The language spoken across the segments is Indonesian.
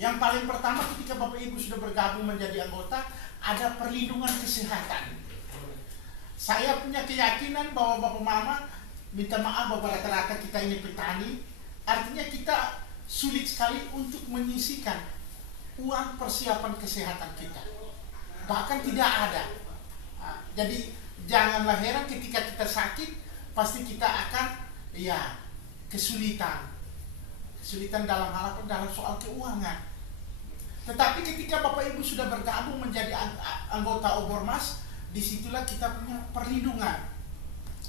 Yang paling pertama ketika Bapak Ibu sudah bergabung menjadi anggota, ada perlindungan kesehatan. Saya punya keyakinan bahwa Bapak Mama, minta maaf bahwa rata-rata kita ini petani, artinya kita sulit sekali untuk menyisihkan uang persiapan kesehatan kita. Bahkan tidak ada. Jadi janganlah heran ketika kita sakit, pasti kita akan kesulitan dalam hal apa? Dalam soal keuangan. Tetapi ketika Bapak Ibu sudah bergabung menjadi anggota Obormas, disitulah kita punya perlindungan.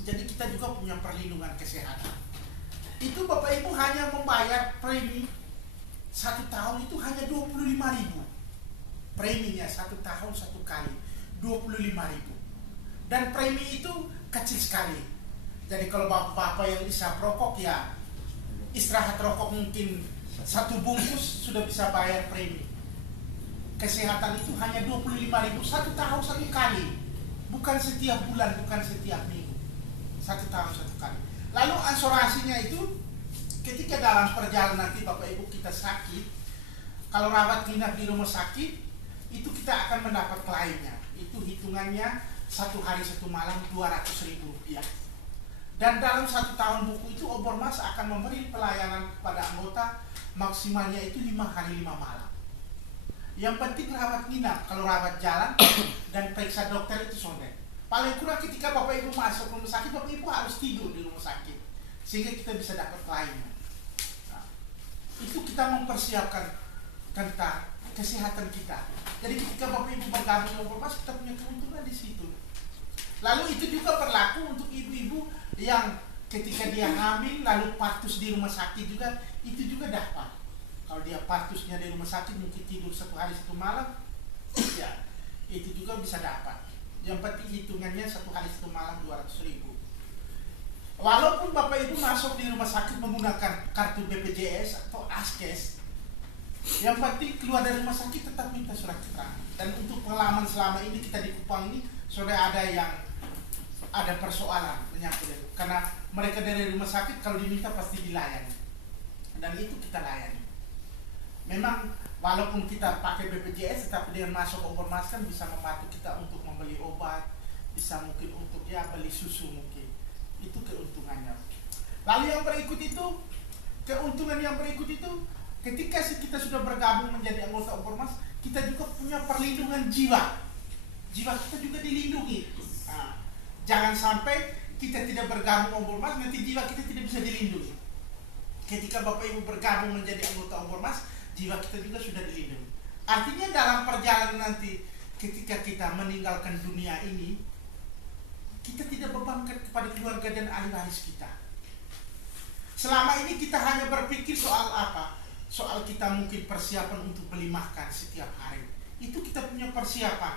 Jadi kita juga punya perlindungan kesehatan. Itu Bapak Ibu hanya membayar premi 1 tahun itu hanya 25.000. Preminya 1 tahun 1 kali 25.000. Dan premi itu kecil sekali. Jadi kalau bapak-bapak yang bisa rokok, ya istirahat rokok mungkin 1 bungkus sudah bisa bayar premi. Kesehatan itu hanya 25.000 1 tahun 1 kali. Bukan setiap bulan, bukan setiap minggu. 1 tahun 1 kali. Lalu asuransinya itu ketika dalam perjalanan nanti Bapak Ibu kita sakit, kalau rawat inap di rumah sakit, itu kita akan mendapat klaimnya. Itu hitungannya 1 hari 1 malam 200.000 rupiah. Dan dalam 1 tahun buku itu Obormas akan memberi pelayanan kepada anggota maksimalnya itu 5 hari 5 malam. Yang penting rawat inap, kalau rawat jalan dan periksa dokter itu sonde. Paling kurang ketika Bapak Ibu masuk rumah sakit, Bapak Ibu harus tidur di rumah sakit sehingga kita bisa dapat klaimnya. Nah, itu kita mempersiapkan tentang kesehatan kita. Jadi ketika Bapak Ibu bergabung dengan Obormas, kita punya keuntungan di situ. Lalu itu juga berlaku untuk ibu-ibu yang ketika dia hamil lalu partus di rumah sakit juga, itu juga dapat. Kalau dia partusnya di rumah sakit mungkin tidur 1 hari 1 malam, ya itu juga bisa dapat. Yang penting hitungannya 1 hari 1 malam 200.000. Walaupun Bapak Ibu masuk di rumah sakit menggunakan kartu BPJS atau ASKES, yang penting keluar dari rumah sakit tetap minta surat keterangan. Dan untuk pengalaman selama ini kita di Kupang ini sudah ada yang ada persoalan menyangkut itu. Karena mereka dari rumah sakit kalau diminta pasti dilayani. Dan itu kita layani. Memang walaupun kita pakai BPJS, tetapi dengan masuk Obormas kan bisa membantu kita untuk membeli obat, bisa mungkin untuk beli susu mungkin. Itu keuntungannya. Lalu yang berikut itu, keuntungan yang berikut itu, ketika kita sudah bergabung menjadi anggota Obormas, kita juga punya perlindungan jiwa. Jiwa kita juga dilindungi. Nah, jangan sampai kita tidak bergabung Obormas, nanti jiwa kita tidak bisa dilindungi. Ketika Bapak Ibu bergabung menjadi anggota Obormas, jiwa kita juga sudah dilindungi. Artinya dalam perjalanan nanti ketika kita meninggalkan dunia ini, kita tidak bebankan kepada keluarga dan ahli waris kita. Selama ini kita hanya berpikir soal apa? Soal kita mungkin persiapan untuk beli makan setiap hari. Itu kita punya persiapan.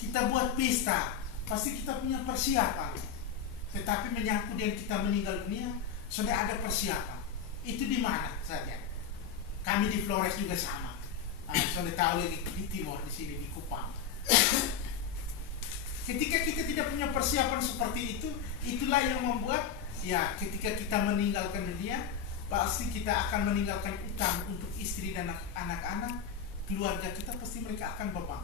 Kita buat pesta, pasti kita punya persiapan. Tetapi menyangkut dengan kita meninggal dunia, sudah ada persiapan. Itu di mana saja? Kami di Flores juga sama. Sudah tahu lagi di timur, di sini di Kupang. Ketika kita tidak punya persiapan seperti itu, itulah yang membuat ketika kita meninggalkan dunia, pasti kita akan meninggalkan utang untuk istri dan anak-anak, keluarga kita pasti mereka akan beban.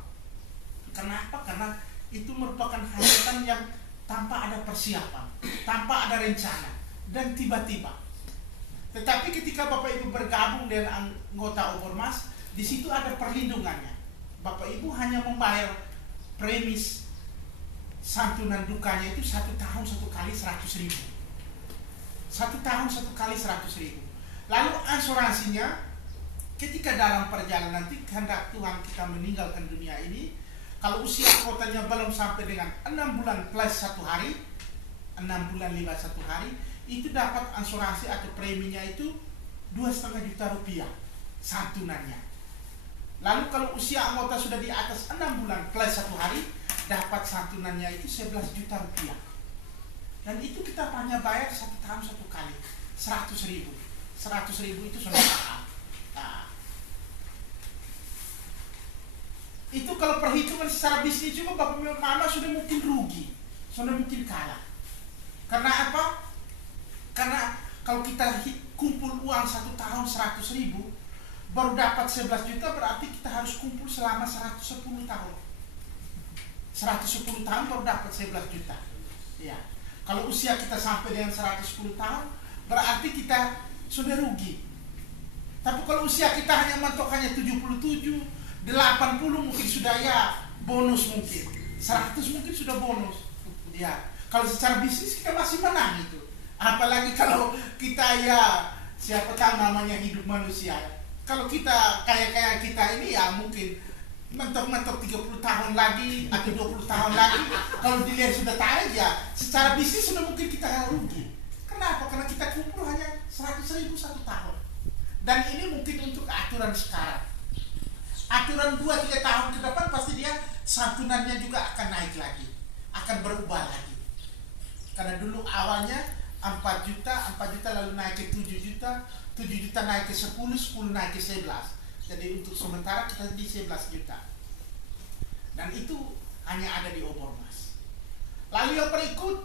Kenapa? Karena itu merupakan hajatan yang tanpa ada persiapan, tanpa ada rencana, dan tiba-tiba. Tetapi ketika Bapak Ibu bergabung dengan anggota Obormas, di situ ada perlindungannya. Bapak Ibu hanya membayar premis santunan dukanya itu 1 tahun 1 kali 100.000. 1 tahun 1 kali 100.000. Lalu asuransinya, ketika dalam perjalanan nanti kehendak Tuhan kita meninggalkan dunia ini, kalau usia anggotanya belum sampai dengan 6 bulan plus 1 hari, 6 bulan lewat 1 hari, itu dapat asuransi atau preminya itu 2,5 juta rupiah santunannya. Lalu kalau usia anggota sudah di atas 6 bulan plus 1 hari, dapat santunannya itu 11 juta rupiah. Dan itu kita hanya bayar 1 tahun 1 kali 100.000. 100.000 itu sudah mahal. Nah, itu kalau perhitungan secara bisnis juga Bapak Mama sudah mungkin rugi, sudah mungkin kalah. Karena apa? Karena kalau kita kumpul uang 1 tahun 100.000, baru dapat 11 juta, berarti kita harus kumpul selama 110 tahun. 110 tahun baru dapat 11 juta. Ya. Kalau usia kita sampai dengan 110 tahun, berarti kita sudah rugi. Tapi kalau usia kita hanya mentokannya 77, 80 mungkin sudah ya bonus mungkin. 100 mungkin sudah bonus. Ya. Kalau secara bisnis kita masih menang itu. Apalagi kalau kita ya siapa tahu namanya hidup manusia. Kalau kita kayak kita ini ya mungkin mentok-mentok 30 tahun lagi atau 20 tahun lagi, kalau dilihat sudah tarik ya secara bisnis sudah mungkin kita rugi. Kenapa? Karena kita kumpul hanya 100.000 satu tahun. Dan ini mungkin untuk aturan sekarang. Aturan 2-3 tahun ke depan pasti dia santunannya juga akan naik lagi, akan berubah lagi. Karena dulu awalnya 4 juta lalu naik ke 7 juta, 7 juta naik ke 10, 10 naik ke 11. Jadi untuk sementara kita di 11 juta. Dan itu hanya ada di Obormas. Lalu yang berikut,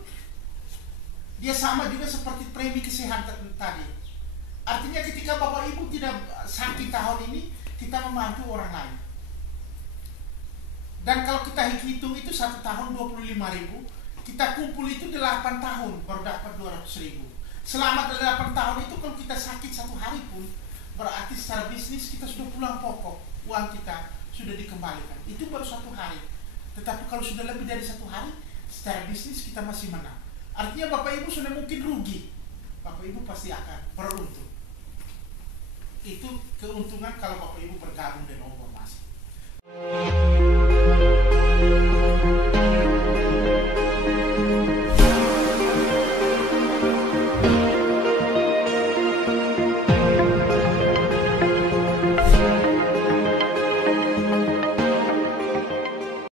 dia sama juga seperti premi kesehatan tadi. Artinya ketika Bapak Ibu tidak sakit tahun ini, kita membantu orang lain. Dan kalau kita hitung itu 1 tahun 25.000, kita kumpul itu 8 tahun baru dapat 200.000. Selama 8 tahun itu kalau kita sakit 1 hari pun, berarti secara bisnis kita sudah pulang pokok, uang kita sudah dikembalikan. Itu baru 1 hari. Tetapi kalau sudah lebih dari 1 hari, secara bisnis kita masih menang. Artinya Bapak Ibu sudah mungkin rugi, Bapak Ibu pasti akan beruntung. Itu keuntungan kalau Bapak Ibu bergabung dengan Obormas.